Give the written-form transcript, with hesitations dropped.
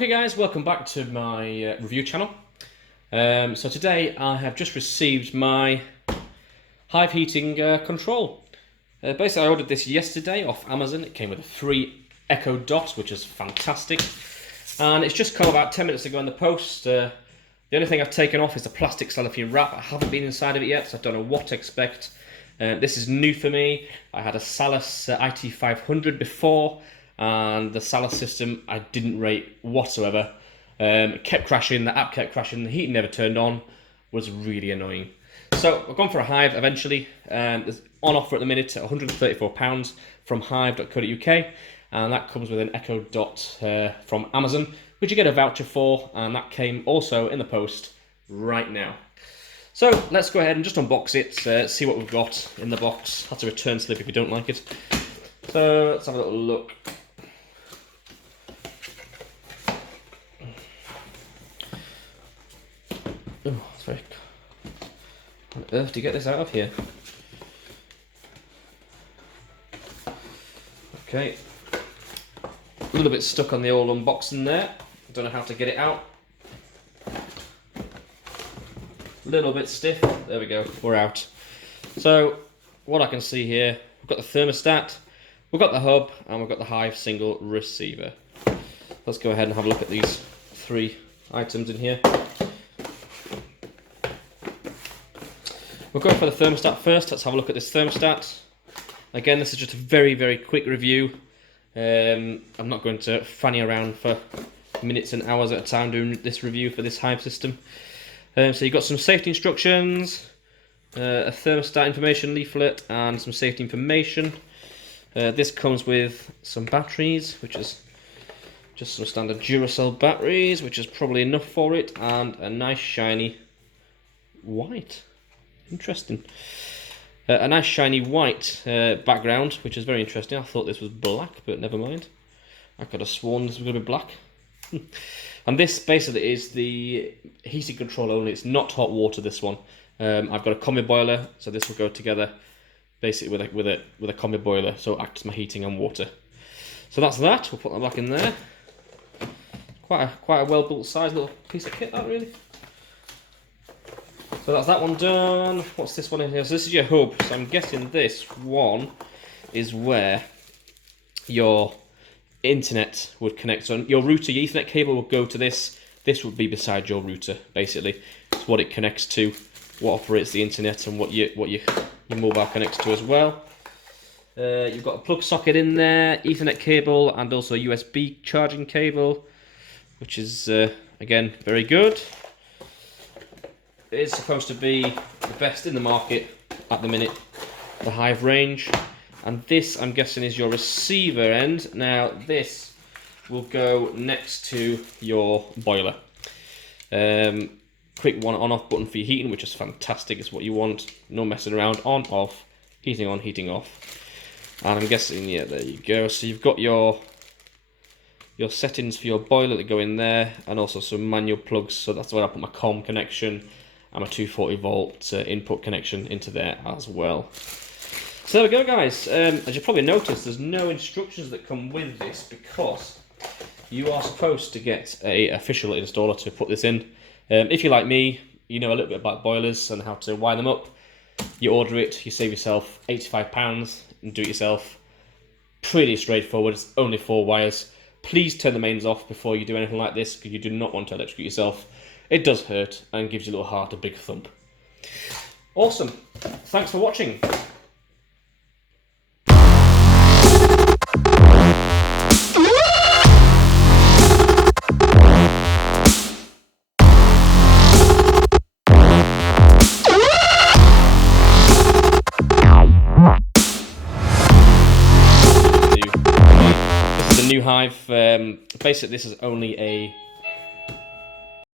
Okay guys, welcome back to my review channel. So today I have just received my Hive Heating control. Basically I ordered this yesterday off Amazon. It came with 3 Echo Dots, which is fantastic. And it's just come about 10 minutes ago in the post. The only thing I've taken off is the plastic cellophane wrap. I haven't been inside of it yet, so I don't know what to expect. This is new for me. I had a Salus IT500 before, and the Salus system I didn't rate whatsoever. It kept crashing, the app kept crashing, the heating never turned on, was really annoying. So I've gone for a Hive eventually. It's on offer at the minute at £134 from hive.co.uk, and that comes with an Echo Dot from Amazon, which you get a voucher for, and that came also in the post right now. So let's go ahead and just unbox it, see what we've got in the box. That's a return slip if you don't like it. So let's have a little look. Oh, it's very... How on earth do you get this out of here? Okay. A little bit stuck on the old unboxing there. I don't know how to get it out. A little bit stiff. There we go, we're out. So, what I can see here, we've got the thermostat, we've got the hub, and we've got the Hive single receiver. Let's go ahead and have a look at these 3 items in here. We'll go for the thermostat first. Let's have a look at this thermostat. Again, this is just a very, very quick review. I'm not going to fanny around for minutes and hours at a time doing this review for this Hive system. So you've got some safety instructions, a thermostat information leaflet, and some safety information. This comes with some batteries, which is just some standard Duracell batteries, which is probably enough for it, and a nice shiny white. Interesting. A nice shiny white background, which is very interesting. I thought this was black, but never mind. I could have sworn this was going to be black. And this basically is the heating control only. It's not hot water, this one. I've got a combi boiler, so this will go together basically with a combi boiler, so it acts as my heating and water. So that's that. We'll put that back in there. Quite a well built size little piece of kit, that really. So that's that one done. What's this one in here? So this is your hub. So I'm guessing this one is where your internet would connect. So your router, your Ethernet cable will go to this. This would be beside your router, basically. It's what it connects to, what operates the internet, and what your mobile connects to as well. You've got a plug socket in there, Ethernet cable, and also a USB charging cable, which is again very good. It is supposed to be the best in the market at the minute, the Hive range. And this, I'm guessing, is your receiver end. Now, this will go next to your boiler. Quick on-off button for your heating, which is fantastic. It's what you want. No messing around. On, off, heating on, heating off. And I'm guessing, yeah, there you go. So you've got your settings for your boiler that go in there, and also some manual plugs. So that's where I put my COM connection and my 240 volt input connection into there as well. So there we go, guys. As you probably noticed, there's no instructions that come with this because you are supposed to get an official installer to put this in. If you're like me, you know a little bit about boilers and how to wire them up. You order it, you save yourself £85 and do it yourself. Pretty straightforward. It's only 4 wires. Please turn the mains off before you do anything like this, because you do not want to electrocute yourself. It does hurt and gives your little heart a big thump. Awesome. Thanks for watching. This is a new Hive. Basically, this is only a